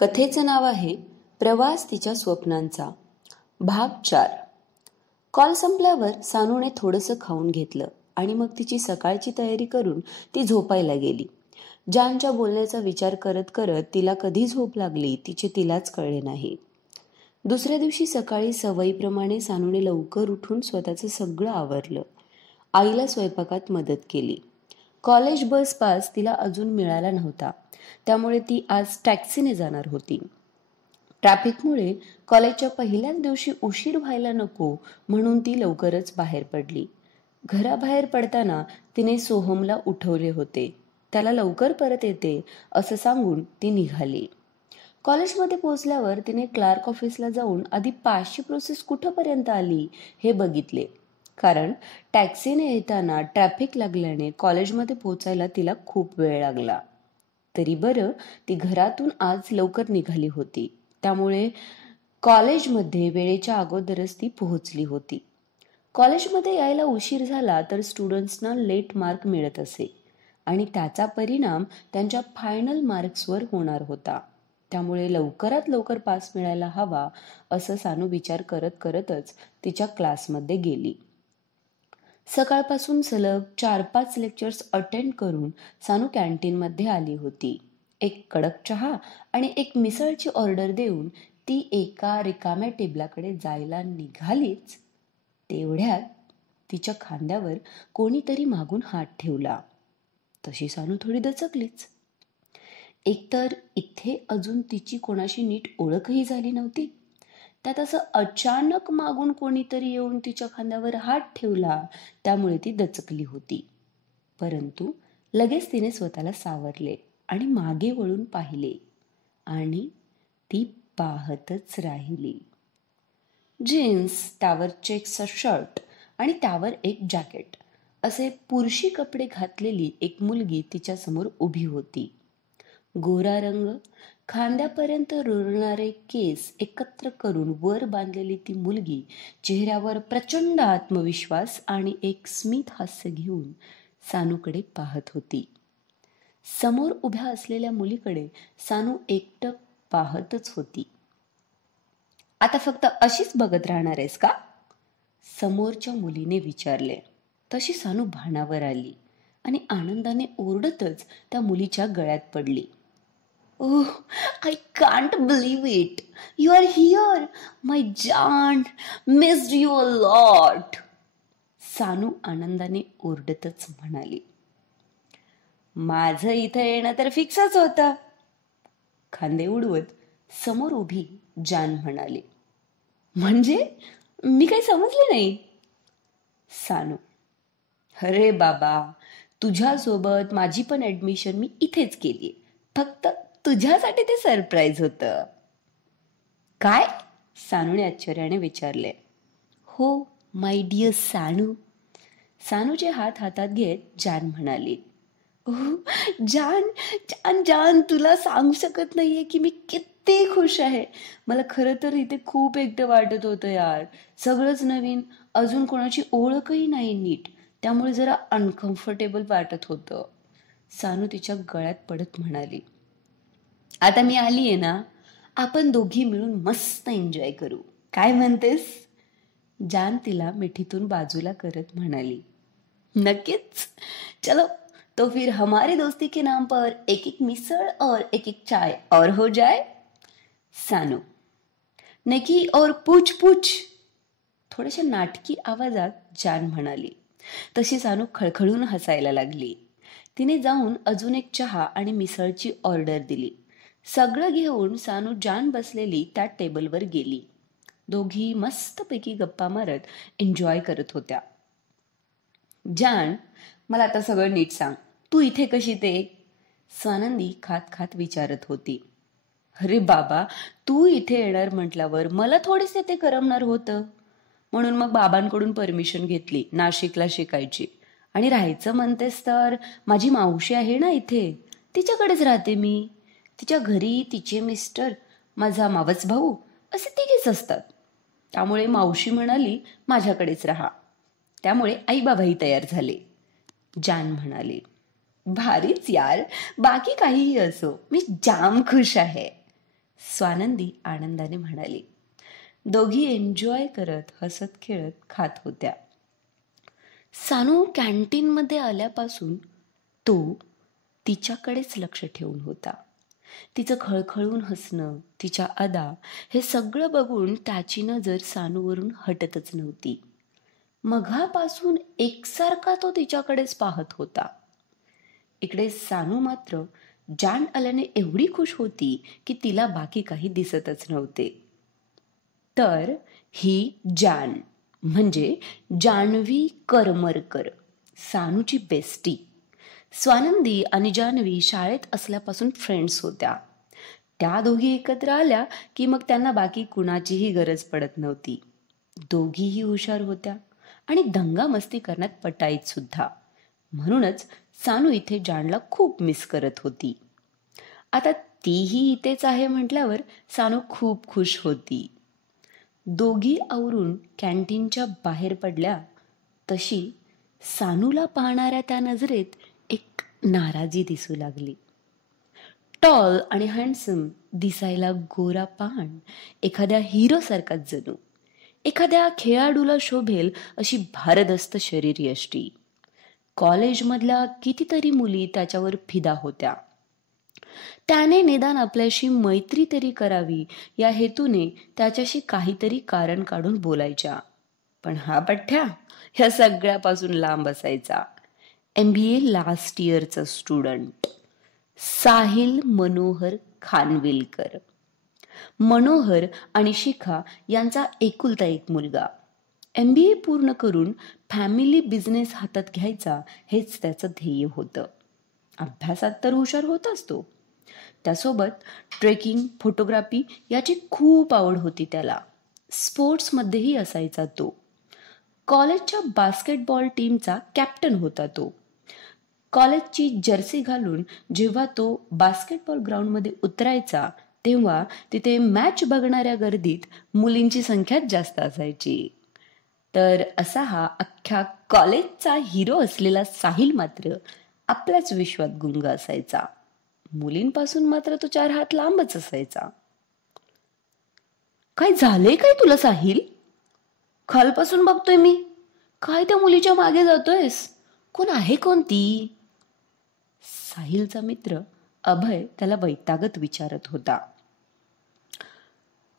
कथेचं नाव आहे प्रवास तिच्या स्वप्नांचा, भाग 4. कॉल संपल्यावर सानूने थोडंसं खाऊन घेतलं आणि मग तिची सकाळची तयारी करून ती झोपायला गेली. जानच्या बोलण्याचा विचार करत करत तिला कधी झोप लागली तिचे तिलाच कळले नाही. दुसऱ्या दिवशी सकाळी सवयीप्रमाणे सानूने लवकर उठून स्वतःचं सगळं आवरलं. आईला स्वयंपाकात मदत केली. कॉलेज बस पास तिला अजून मिळाला नव्हता, त्यामुळे ती आज टॅक्सीने जाणार होती. ट्रॅफिकमुळे कॉलेजच्या पहिल्याच दिवशी उशीर व्हायला नको म्हणून ती लवकरच बाहेर पडली. घराबाहेर पडताना तिने सोहमला उठवले होते. त्याला लवकर परत येते असं सांगून ती निघाली. कॉलेजमध्ये पोहोचल्यावर तिने क्लार्क ऑफिसला जाऊन आधी पासची प्रोसेस कुठंपर्यंत आली हे बघितले, कारण टॅक्सीने येताना ट्रॅफिक लागल्याने कॉलेजमध्ये पोहोचायला तिला खूप वेळ लागला. तरी बरं ती घरातून आज लवकर निघाली होती, त्यामुळे कॉलेजमध्ये वेळेच्या अगोदरच ती पोहोचली होती. कॉलेजमध्ये यायला उशीर झाला तर स्टुडंट्सना लेट मार्क मिळत असे आणि त्याचा परिणाम त्यांच्या फायनल मार्क्सवर होणार होता. त्यामुळे लवकरात लवकर पास मिळायला हवा असं सानू विचार करत करतच तिच्या क्लासमध्ये गेली. सकाळपासून सलग 4-5 लेक्चर्स अटेंड करून सानू कॅन्टीनमध्ये आली होती. एक कडक चहा आणि एक मिसळची ऑर्डर देऊन ती एका रिकाम्या टेबलाकडे जायला निघालीच तेवढ्यात तिच्या खांद्यावर कोणीतरी मागून हात ठेवला. तशी सानू थोडी दचकलीच. एकतर इथे अजून तिची कोणाशी नीट ओळखही झाली नव्हती, त्यात असं अचानक मागून कोणीतरी येऊन तिच्या खांद्यावर हात ठेवला, त्यामुळे ती दचकली होती. परंतु लगेच तिने स्वतःला सावरले आणि मागे वळून पाहिले आणि ती पाहतच राहिली. जीन्स, त्यावर चेक्सचा शर्ट आणि त्यावर एक जॅकेट असे पुरुषी कपडे घातलेली एक मुलगी तिच्या समोर उभी होती. गोरा रंग, खांद्यापर्यंत रुळणारे केस एकत्र करून वर बांधलेली ती मुलगी चेहऱ्यावर प्रचंड आत्मविश्वास आणि एक स्मित हास्य घेऊन सानूकडे पाहत होती. समोर उभ्या असलेल्या मुलीकडे सानू एकटक पाहतच होती. आता फक्त अशीच बघत राहणार आहेस का? समोरच्या मुलीने विचारले. तशी सानू भानावर आली आणि आनंदाने ओरडतच त्या मुलीच्या गळ्यात पडली. Oh, I can't believe it. You are here. My Jaan. Missed you a lot. Sanu आनंदाने ओरडतच म्हणाली. माझं इथं येणं तर फिक्सच होतं. खांदे उडवत समोर उभी जान म्हणाली. म्हणजे मी काही समजले नाही. सानू. अरे बाबा, तुझ्यासोबत माझी पण ऍडमिशन मी इथेच केली, फक्त तुझ्यासाठी ते सरप्राईज होतं. काय? सानूने आश्चर्याने विचारले. हो माय डिअर सानू. सानूचे हात हातात घेत जान म्हणाली. जान जान जान, तुला सांगू शकत नाहीये की मी किती खुश आहे. मला खरं तर इथे खूप एकटं वाटत होतं यार. सगळंच नवीन, अजून कोणाची ओळखही नाही नीट, त्यामुळे जरा अनकम्फर्टेबल वाटत होतं. सानू तिच्या गळ्यात पडत म्हणाली. आता मी आलीये ना, आपण दोघी मिळून मस्त एन्जॉय करू. काय म्हणतेस? जान तिला मिठीतून बाजूला करत म्हणाली. नक्कीच. चलो तो फिर हमारी दोस्ती के नाम पर एक एक मिसळ और एक एक चाय और हो जाए. सानू. नेकी और पूछ पूछ. थोड्याशा नाटकी आवाजात जान म्हणाली. तशी सानू खळखळून हसायला लागली. तिने जाऊन अजून एक चहा आणि मिसळची ऑर्डर दिली. सगळं घेऊन सानू जान बसलेली त्या टेबलवर गेली. दोघी मस्तपैकी गप्पा मारत एन्जॉय करत होत्या. जान, मला आता सगळं नीट सांग, तू इथे कशी ते? स्वानंदी खात खात विचारत होती. अरे बाबा, तू इथे येणार म्हटल्यावर मला थोडेच ते करमणार होतं, म्हणून मग बाबांकडून परमिशन घेतली नाशिकला शिकायची. आणि राहायचं म्हणतेस तर माझी मावशी आहे ना इथे, तिच्याकडेच राहते मी. तिच्या घरी तिचे मिस्टर, माझा मावस भाऊ असे तिघेच असतात, त्यामुळे मावशी म्हणाली माझ्याकडेच राहा. त्यामुळे आई बाबाही तयार झाले. जान म्हणाली. भारीच यार, बाकी काहीही असो, मी जाम खुश आहे. स्वानंदी आनंदाने म्हणाली. दोघी एन्जॉय करत हसत खेळत खात होत्या. सानू कॅन्टीनमध्ये आल्यापासून तो तिच्याकडेच लक्ष ठेवून होता. तिचं खळखळून हसणं, तिच्या अदा, हे सगळं बघून त्याची नजर सानूवरून हटतच नव्हती. मघापासून एकसारखा तो तिच्याकडेच पाहत होता. इकडे सानू मात्र जान आल्याने एवढी खुश होती की तिला बाकी काही दिसतच नव्हते. तर ही जान म्हणजे जान्हवी करमरकर, सानूची बेस्टी. स्वानंदी आणि जान्हवी शाळेत असल्यापासून फ्रेंड्स होत्या. त्या दोघी एकत्र आल्या की मग त्यांना बाकी कुणाचीही गरज पडत नव्हती. दोघीही हुशार होत्या आणि दंगा मस्ती करण्यात पटाईत सुद्धा. म्हणूनच सानू इथे जानला खूप मिस करत होती. आता तीही इथेच आहे म्हटल्यावर सानू खूप खुश होती. दोघी आवरून कॅन्टीनच्या बाहेर पडल्या तशी सानूला पाहणाऱ्या त्या नजरेत एक नाराजी दिसू लागली. टॉल आणि हँडसम, दिसायला गोरा पान, एखाद्या हिरोसारखाच जणू. एखाद्या खेळाडूला शोभेल अशी भारदस्त शरीर यष्टी. कॉलेजमधल्या कितीतरी मुली त्याच्यावर फिदा होत्या. त्याने निदान आपल्याशी मैत्री तरी करावी या हेतूने त्याच्याशी काहीतरी कारण काढून बोलायच्या. पण हा पठ्ठ्या ह्या सगळ्यापासून लांब असायचा. MBA लास्ट इयरचा स्टुडंट साहिल मनोहर खानविलकर. मनोहर आणि शिखा यांचा एकुलता एक मुलगा. MBA पूर्ण करून फॅमिली बिझनेस हातात घ्यायचा हेच त्याचं ध्येय होतं. अभ्यासात तर हुशार होताच तो. त्यासोबत ट्रेकिंग, फोटोग्राफी याची खूप आवड होती त्याला. स्पोर्ट्समध्येही असायचा तो. कॉलेजच्या बास्केटबॉल टीमचा कॅप्टन होता तो. कॉलेजची जर्सी घालून जेव्हा तो बास्केटबॉल ग्राउंडमध्ये उतरायचा तेव्हा तिथे मॅच बघणाऱ्या गर्दीत मुलींची संख्याच जास्त असायची. तर असा हा अख्ख्या कॉलेजचा हिरो असलेला साहिल मात्र आपल्याच विश्वात गुंग असायचा. मुलींपासून मात्र तो 4 हात लांबच असायचा. काय झालंय काय तुला साहिल? खालपासून बघतोय मी. काय त्या मुलीच्या मागे जातोयस? कोण आहे कोण ती? साहिलचा मित्र अभय त्याला वैतागत विचारत होता.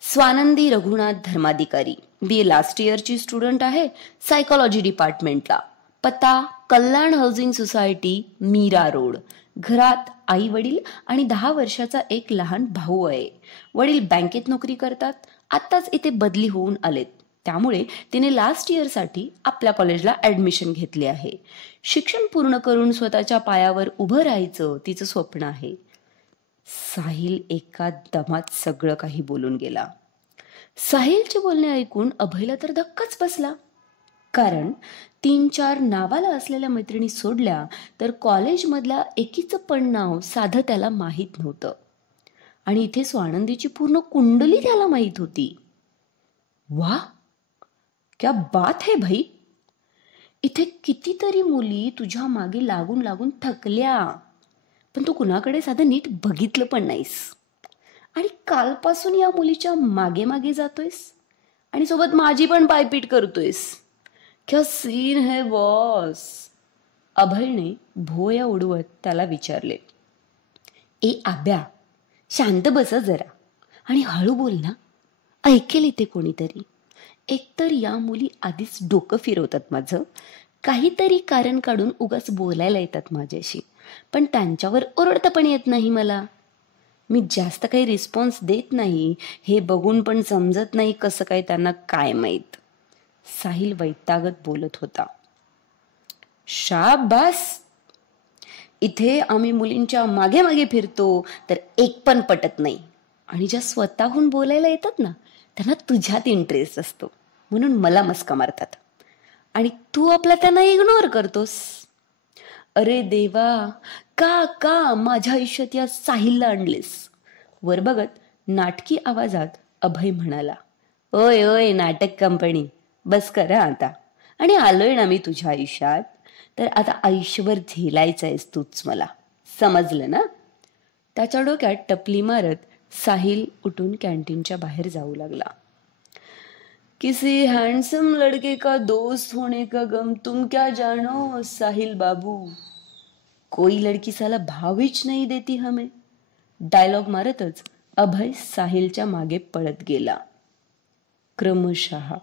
स्वानंदी रघुनाथ धर्माधिकारी, BA लास्ट इयरची स्टुडंट आहे, सायकोलॉजी डिपार्टमेंटला. पत्ता Kalyan housing society, Mira road. घरात आई वडील आणि 10 वर्षाचा एक लहान भाऊ आहे. वडील बँकेत नोकरी करतात. आत्ताच इथे बदली होऊन आलेत. त्यामुळे तिने लास्ट इयरसाठी आपल्या कॉलेजला ऍडमिशन घेतले आहे. शिक्षण पूर्ण करून स्वतःच्या पायावर उभं राहायचं तिचं स्वप्न आहे. साहिल एका दमात सगळं काही बोलून गेला. साहिलचे बोलणे ऐकून अभयला तर धक्काच बसला. कारण 3-4 नावाला असलेल्या मैत्रिणी सोडल्या तर कॉलेजमधल्या एकीचं पण नाव साधं त्याला माहीत नव्हतं. आणि इथे स्वानंदीची पूर्ण कुंडली त्याला माहीत होती. वा, क्या बात है भाई. इथे कितीतरी मुली तुझ्या मागे लागून लागून थकल्या, पण तू कुणाकडे साधं नीट बघितलं पण नाहीस. आणि कालपासून या मुलीच्या मागे मागे जातोयस आणि सोबत माझी पण पायपीट करतोयस. क्या सीन है बॉस. अभयने भोया उडवत त्याला विचारले. ए आब्या, शांत बस जरा आणि हळू बोल ना, ऐकेल इथे कोणीतरी. एकतर या मुली आधीच डोकं फिरवतात माझं. काहीतरी कारण काढून उगाच बोलायला येतात माझ्याशी, पण त्यांच्यावर ओरडता पण येत नाही मला. मी जास्त काही रिस्पॉन्स देत नाही हे बघून पण समजत नाही कसं काय त्यांना काय माहीत. साहिल वैतागत बोलत होता. शाबास. इथे आम्ही मुलींच्या मागे मागे फिरतो तर एक पण पटत नाही, आणि ज्या स्वतःहून बोलायला येतात ना त्यांना तुझ्यात इंटरेस्ट असतो म्हणून मला मस्का मारतात, आणि तू आपला त्यांना इग्नोर करतोस. अरे देवा, का का माझ्या आयुष्यात या साहिलला आणलेस? वर बघत नाटकी आवाजात अभय म्हणाला. ओय ओय नाटक कंपनी, बस करा आता. आणि आलोय ना मी तुझ्या आयुष्यात, तर आता आयुष्यभर झेलायचं आहेस तूच मला, समजलं ना? त्याच्या डोक्यात टपली मारत साहिल उठून कॅन्टीनच्या बाहेर जाऊ लागला. किसी हैंडसम लड़के का दोस्त होने का गम तुम क्या जानो साहिल बाबू. कोई लड़की साला भावीच नहीं देती हमें. डायलॉग मारतच अभय साहिलच्या मागे पळत गेला. क्रमशः